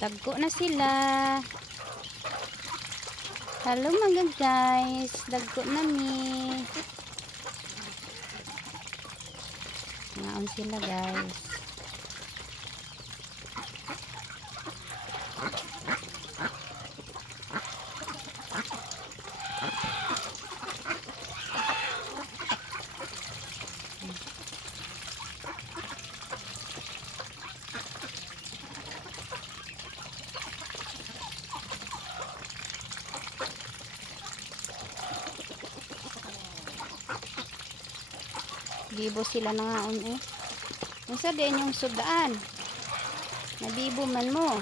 Dagko na sila. Hello mga guys. Dagko na mi. Naon sila guys. Bibo sila na ngaon eh. Unsa din yung sudaan? Nabibo man mo.